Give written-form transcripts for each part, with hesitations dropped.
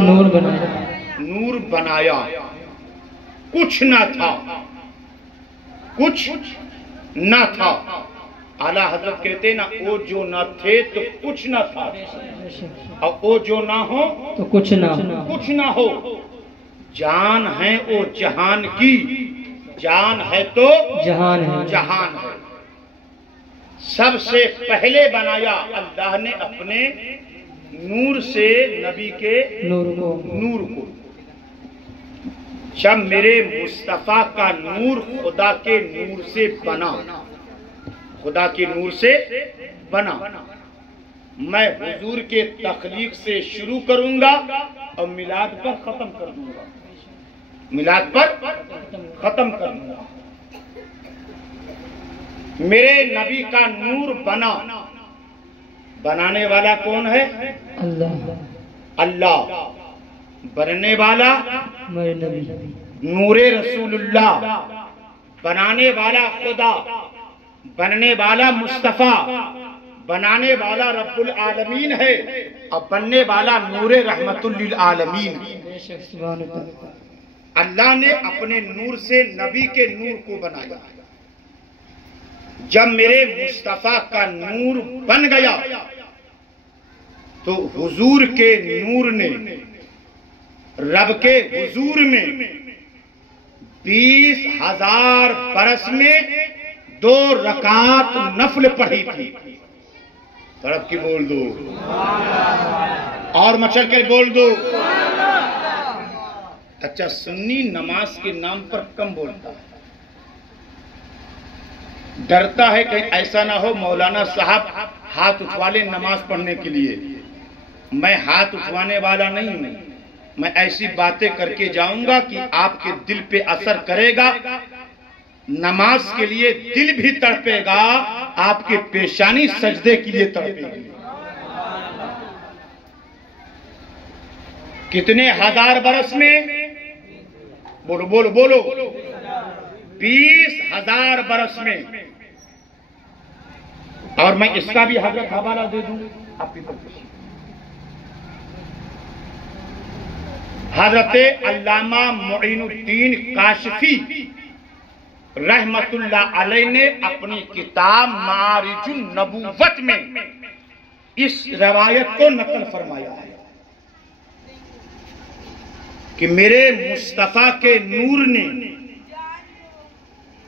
नूर बनाया, नूर बनाया। कुछ न था, कुछ न था। आला हजरत कहते ना, वो जो न थे तो कुछ न था, और वो जो ना हो तो कुछ ना, कुछ ना हो। जान है वो जहान की, जान है तो जहान है, जहान है। सबसे पहले बनाया अल्लाह ने अपने नूर से नबी के नूर को। जब मेरे मुस्तफा का नूर खुदा के नूर से बना, खुदा के नूर से बना, मैं हुजूर के तख्लीक से शुरू करूंगा और मिलाद पर खत्म कर दूंगा, मिलाद पर खत्म कर दूंगा। मेरे नबी का नूर बना, बनाने वाला कौन है? अल्लाह। अल्लाह। बनने वाला मेरे नबी, नूरे रसूलुल्लाह। बनाने वाला खुदा, बनने वाला मुस्तफा, बनाने वाला रब्बुल आलमीन है, और बनने वाला नूरे रहमतुल लिल आलमीन। अल्लाह ने अपने नूर से नबी के नूर को बनाया। जब मेरे मुस्तफा का नूर बन गया तो हुजूर के नूर ने रब के हुजूर में 20,000 बरस में 2 रकात नफल पढ़ी थी। तड़प की बोल दो और मचल कर बोल दो। अच्छा, सुन्नी नमाज के नाम पर कम बोलता है, डरता है कहीं ऐसा ना हो मौलाना साहब हाथ उठवा ले नमाज पढ़ने के लिए। मैं हाथ उठवाने वाला नहीं हूं, मैं ऐसी बातें करके जाऊंगा कि आपके दिल पे असर करेगा, नमाज के लिए दिल भी तड़पेगा, आपके पेशानी सजदे के लिए तड़पेगी। कितने हजार बरस में? बोलो बोलो बोलो। 20,000 बरस में। और मैं इसका भी हजरत हवाला दे दूं आपकी तरफ। हजरत अल्लामा मुईनुद्दीन काशिफी रहमतुल्लाह अलैह ने अपनी किताब मारिजुन नबुव्वत में इस रवायत को नकल फरमाया है कि मेरे मुस्तफा के नूर ने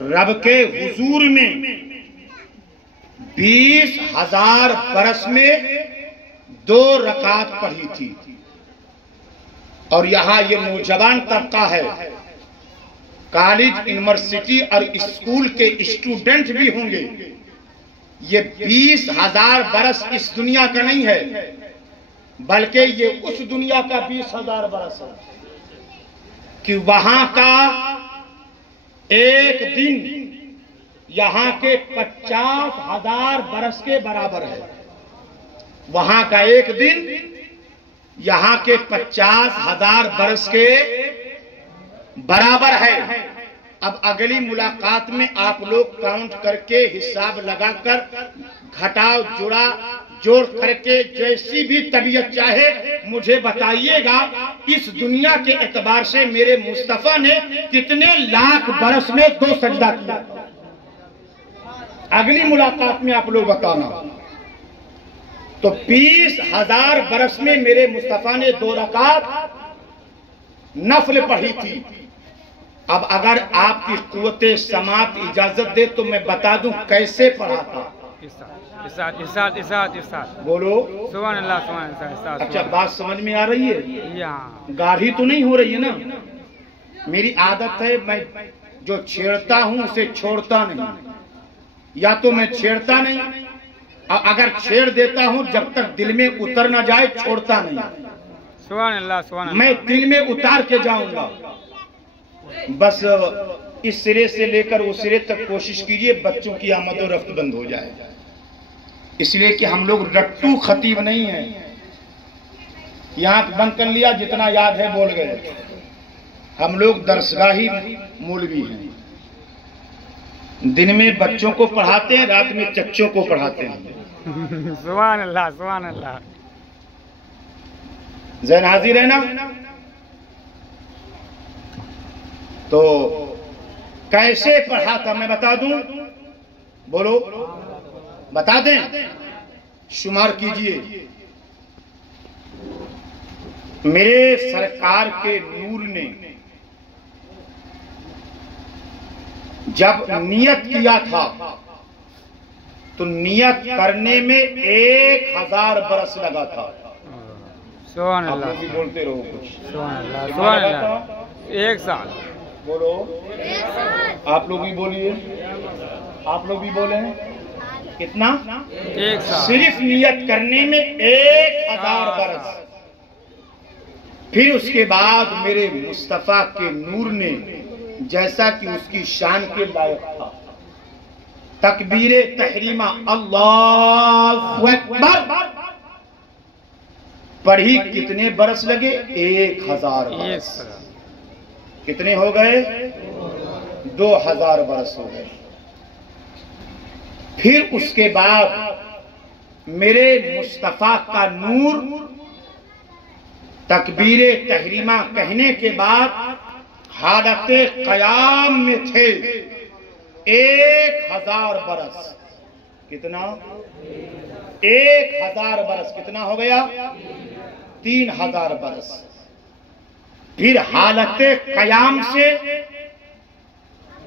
रब के हुजूर में 20,000 बरस में 2 रकात पढ़ी थी। और यहाँ ये नौजवान तबका है, कॉलेज, यूनिवर्सिटी और स्कूल के स्टूडेंट भी होंगे। ये 20,000 बरस इस दुनिया का नहीं है, बल्कि ये उस दुनिया का 20,000 बरस है कि वहां का एक दिन यहाँ के 50,000 बरस के बराबर है। वहां का एक दिन यहाँ के 50,000 बरस के बराबर है। अब अगली मुलाकात में आप लोग काउंट करके हिसाब लगाकर घटाव जुड़ा जोड़ करके जैसी भी तबीयत चाहे मुझे बताइएगा, इस दुनिया के एतबार से मेरे मुस्तफा ने कितने लाख बरस में 2 सजदा किया। अगली मुलाकात में आप लोग बताना। तो 20,000 बरस में मेरे मुस्तफा ने 2 रकात नफल पढ़ी थी। अब अगर आपकी कुव्वते समात इजाजत दे तो मैं बता दूं कैसे पढ़ा था। बोलो सुभान अल्लाह, सुभान अल्लाह। अच्छा, बात समझ में आ रही है? यहाँ गाढ़ी तो नहीं हो रही है ना? मेरी आदत है, मैं जो छेड़ता हूं उसे छोड़ता नहीं। या तो मैं छेड़ता नहीं, और अगर छेड़ देता हूं जब तक दिल में उतर ना जाए छोड़ता नहीं। सुभान अल्लाह, सुभान अल्लाह। मैं दिल में उतार के जाऊंगा। बस इस सिरे से लेकर उस सिरे तक कोशिश कीजिए बच्चों की आमद और रफ्त बंद हो जाए। इसलिए कि हम लोग रट्टू खतीब नहीं है, यहाँ बंद कर लिया, जितना याद है बोल गए। हम लोग दरसगाही मौलवी हैं। दिन में बच्चों को पढ़ाते हैं, रात में चच्चों को पढ़ाते हैं। सुभान अल्लाह, सुभान अल्लाह। जहन हाजिर है ना? तो कैसे पढ़ा था मैं बता दूं? बोलो, बता दें, शुमार कीजिए। मेरे सरकार के नूर ने जब नियत किया था तो नियत करने में 1000 बरस लगा था। सुभान आप अल्लाह, लोग भी बोलते रहो कुछ। सुभान अल्लाह, कितना सुभान लगा अल्लाह। था? 1 साल। बोलो, आप लोग भी बोलिए, आप लोग भी बोले। कितना? 1 साल। सिर्फ नियत करने में 1000 बरस। फिर उसके बाद मेरे मुस्तफा के नूर ने, जैसा कि उसकी शान के लायक था, तकबीरे तहरीमा अल्लाहु अकबर पढ़ी। कितने बरस लगे? 1000 बरस। कितने हो गए? 2000 बरस हो गए। फिर उसके बाद मेरे मुस्तफा का नूर तकबीरे तहरीमा कहने के बाद हालते कयाम में थे 1000 बरस। कितना? 1000 बरस। कितना हो गया? 3000 बरस। फिर हालते कयाम से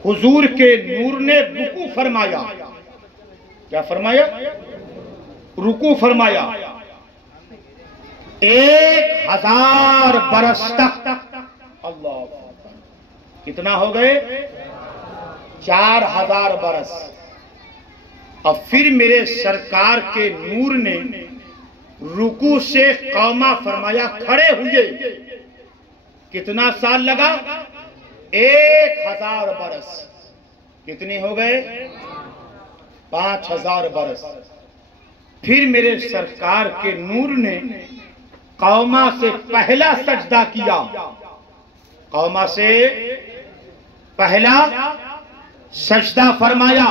हुजूर के नूर ने रुकू फरमाया। क्या फरमाया? रुकू फरमाया। 1000 बरस तक। अल्लाह, कितना हो गए? 4000 बरस। अब फिर मेरे सरकार के नूर ने रुकू से कौमा फरमाया, खड़े हुए। कितना साल लगा? 1000 बरस। कितने हो गए? 5000 बरस। फिर मेरे सरकार के नूर ने कौमा से पहला सजदा किया। कौमा से पहला सजदा फरमाया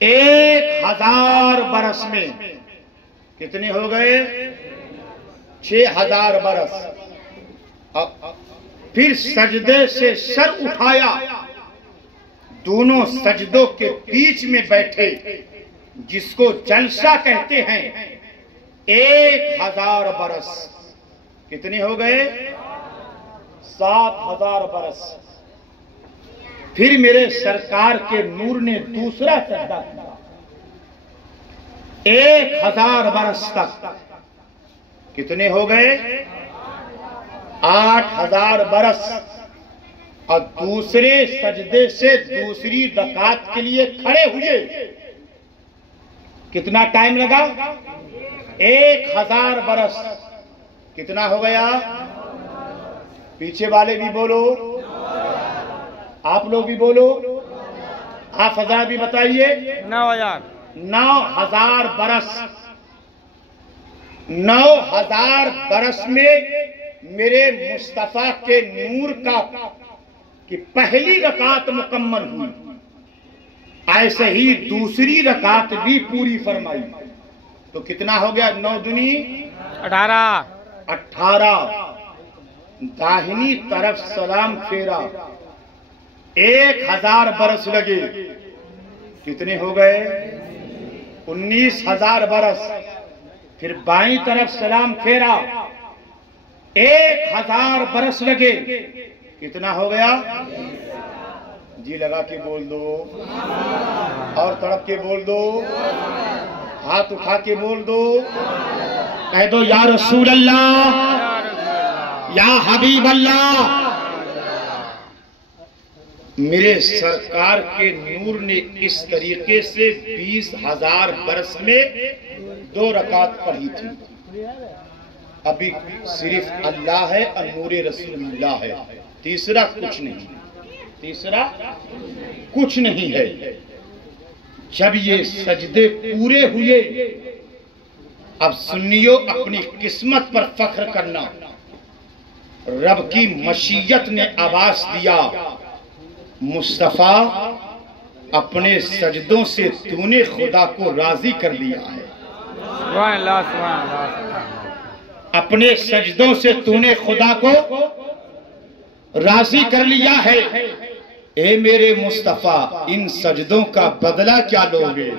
1000 बरस में। कितने हो गए? 6000 बरस। फिर सजदे से सर उठाया, दोनों सजदों के बीच में बैठे, जिसको जलसा कहते हैं। 1000 बरस। कितने हो गए? 7000 बरस। फिर मेरे सरकार के नूर ने दूसरा सजदा किया 1000 बरस तक। कितने हो गए? 8000 बरस। और दूसरे सजदे से दूसरी रकात के लिए खड़े हुए। कितना टाइम लगा? 1000 बरस। कितना हो गया? पीछे वाले भी बोलो, आप लोग भी बोलो, आप हजार भी बताइए। 9000। 9000 बरस। 9000 बरस में मेरे मुस्तफा के नूर का कि पहली रकात मुकम्मल हुई, ऐसे ही दूसरी रकात भी पूरी फरमाई। तो कितना हो गया? 9 दूनी 18। 18। दाहिनी तरफ सलाम फेरा 1000 बरस लगे। कितने हो गए? 19000 बरस। फिर बाईं तरफ सलाम फेरा 1000 बरस लगे। कितना हो गया? जी लगा के बोल दो, और तड़प के बोल दो, हाथ उठा के बोल दो, कह दो या रसूल अल्लाह, या हबीब अल्लाह। मेरे सरकार के नूर ने इस तरीके से 20,000 बरस में 2 रकात पढ़ी थी। अभी सिर्फ अल्लाह है और नूर रसूलुल्लाह है, तीसरा कुछ नहीं, तीसरा कुछ नहीं है। जब ये सजदे पूरे हुए, अब सुन्नियों अपनी किस्मत पर फख्र करना। रब की मशीयत ने आवाज दिया, मुस्तफा अपने सजदों से तूने खुदा को राजी कर लिया है। सुभान अल्लाह, सुभान अल्लाह। अपने सजदों से तूने खुदा को राजी कर लिया है। ए मेरे मुस्तफा, इन सजदों का बदला क्या लोगे?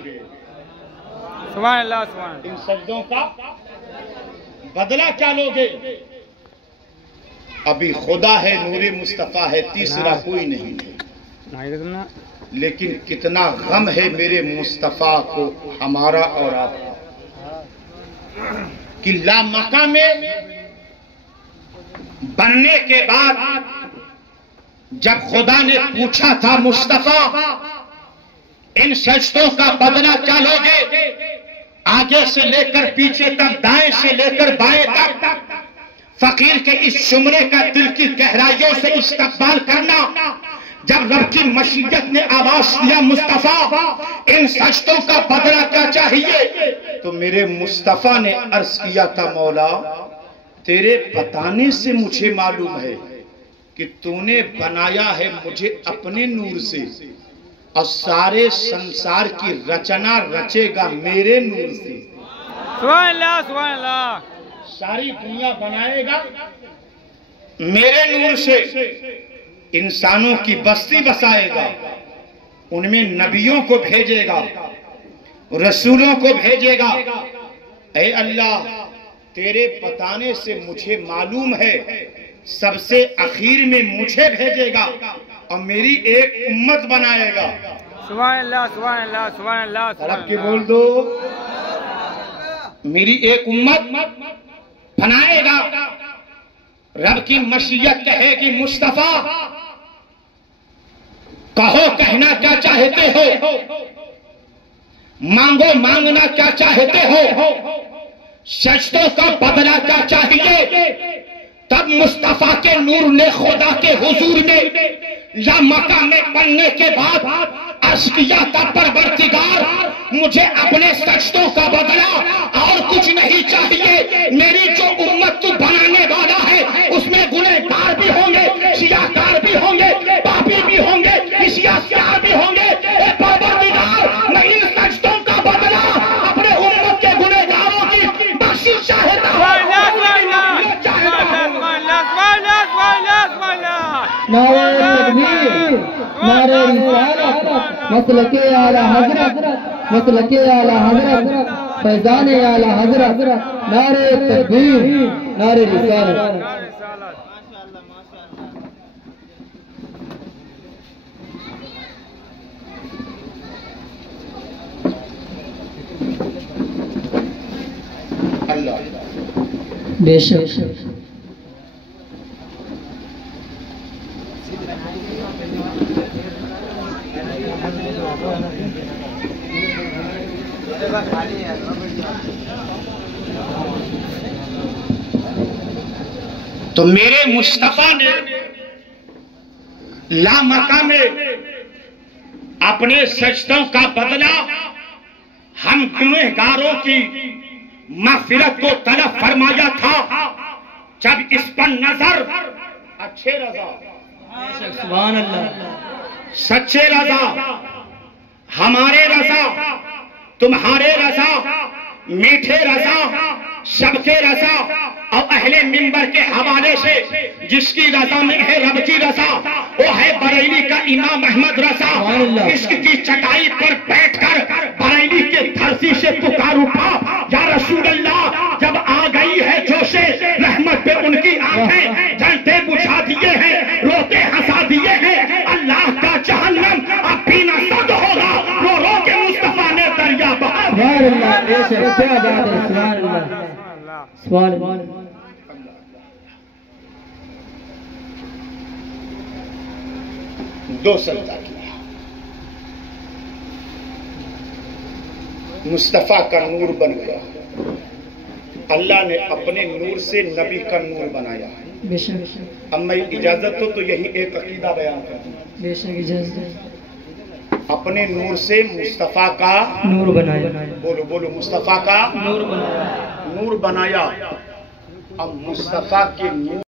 सुभान अल्लाह, सुभान इन सजदों का बदला क्या लोगे? अभी खुदा है, नूरे मुस्तफा है, तीसरा कोई नहीं है। लेकिन कितना गम है मेरे मुस्तफा को हमारा और आपका कि लामका में बनने के बाद जब खुदा ने पूछा था मुस्तफा इन सजदों का बदला क्या लोगे, आगे से लेकर पीछे तक, दाएं से लेकर बाएं तक फकीर के इस जुमले का दिल की गहराइयों से इस्तकबाल करना। जब रब की मशीयत ने आवाज दिया मुस्तफा इन सजदों का बदला क्या चाहिए, तो मेरे मुस्तफा ने अर्ज किया था मौला तेरे बताने से मुझे मालूम है कि तूने बनाया है मुझे अपने नूर से और सारे संसार की रचना रचेगा मेरे नूर से। सुभान अल्लाह, सुभान अल्लाह। सारी दुनिया बनाएगा मेरे नूर से, इंसानों की बस्ती बसाएगा, उनमें नबियों को भेजेगा, रसूलों को भेजेगा। ऐ अल्लाह तेरे बताने से मुझे मालूम है सबसे आखिर में मुझे भेजेगा और मेरी एक उम्मत बनाएगा। सुभान अल्लाह, सुभान अल्लाह, सुभान अल्लाह। रब के बोल दो, मेरी एक उम्मत बनाएगा। रब की मशीयत कहेगी मुस्तफा कहो कहना क्या चाहते हो, मांगो मांगना क्या चाहते हो, सजदों का बदला क्या चाहिए। तब मुस्तफा के नूर ने खुदा के हुजूर में या मक्का में बनने के बाद अर्ज किया था परवरदिगार मुझे अपने सजदों का बदला और कुछ नहीं चाहिए। मेरी जो उम्मत तू बनाने वाला है उसमें गुनहगार भी होंगे, शियाकार भी होंगे, पापी भी होंगे, इसियाकार भी होंगे। परवरदिगार मैं इन सजदों का बदला अपने उम्मत के गुनहगारों की बख्शिश चाहता हूं। नारे तकबीर, नारे रिसालत, मसलके आला हजरत, मसलके आला हजरत, फैजाने आला हजरत। नारे तकबीर, नारे रिसालत। अल्लाह बेशक तो मेरे मुस्तफा ने लामका में अपने सजदों का बदला हम गुनहगारों की मग़फ़िरत को तलब फरमाया था। जब इस पर नजर अच्छे रज़ा, सुभान अल्लाह, सच्चे रज़ा, हमारे रज़ा, तुम्हारे रज़ा, मीठे रज़ा, सबके रज़ा और अहले मिंबर के हवाले से जिसकी रज़ा में है रब की रज़ा, वो है बरेली का इमाम अहमद रज़ा। इश्क की चटाई पर बैठकर बरेली के धरती से पुकार उठा या रसूल अल्लाह। जब आ गई है जोशे रहमत पे उनकी आंखें जलते बुझा दिए हैं, रोते हंसा दिए हैं। अल्लाह का जहन्नम अब पीना सद होगा, रो रो के मुस्तफा ने दरिया बहा। सुभान अल्लाह, बेशक क्या बात है। सुभान अल्लाह, सुभान अल्लाह। दो सजदा किया, मुस्तफा का नूर बन गया। अल्लाह ने अपने नूर से नबी का नूर बनाया। बेशक अब मैं इजाजत हो तो यही एक अकीदा बयान कर दूं। बेशक इजाजत। अपने नूर से मुस्तफा का नूर बनाया, बोलो बोलो, मुस्तफा का नूर बनाया, नूर बनाया। अब मुस्तफा के नूर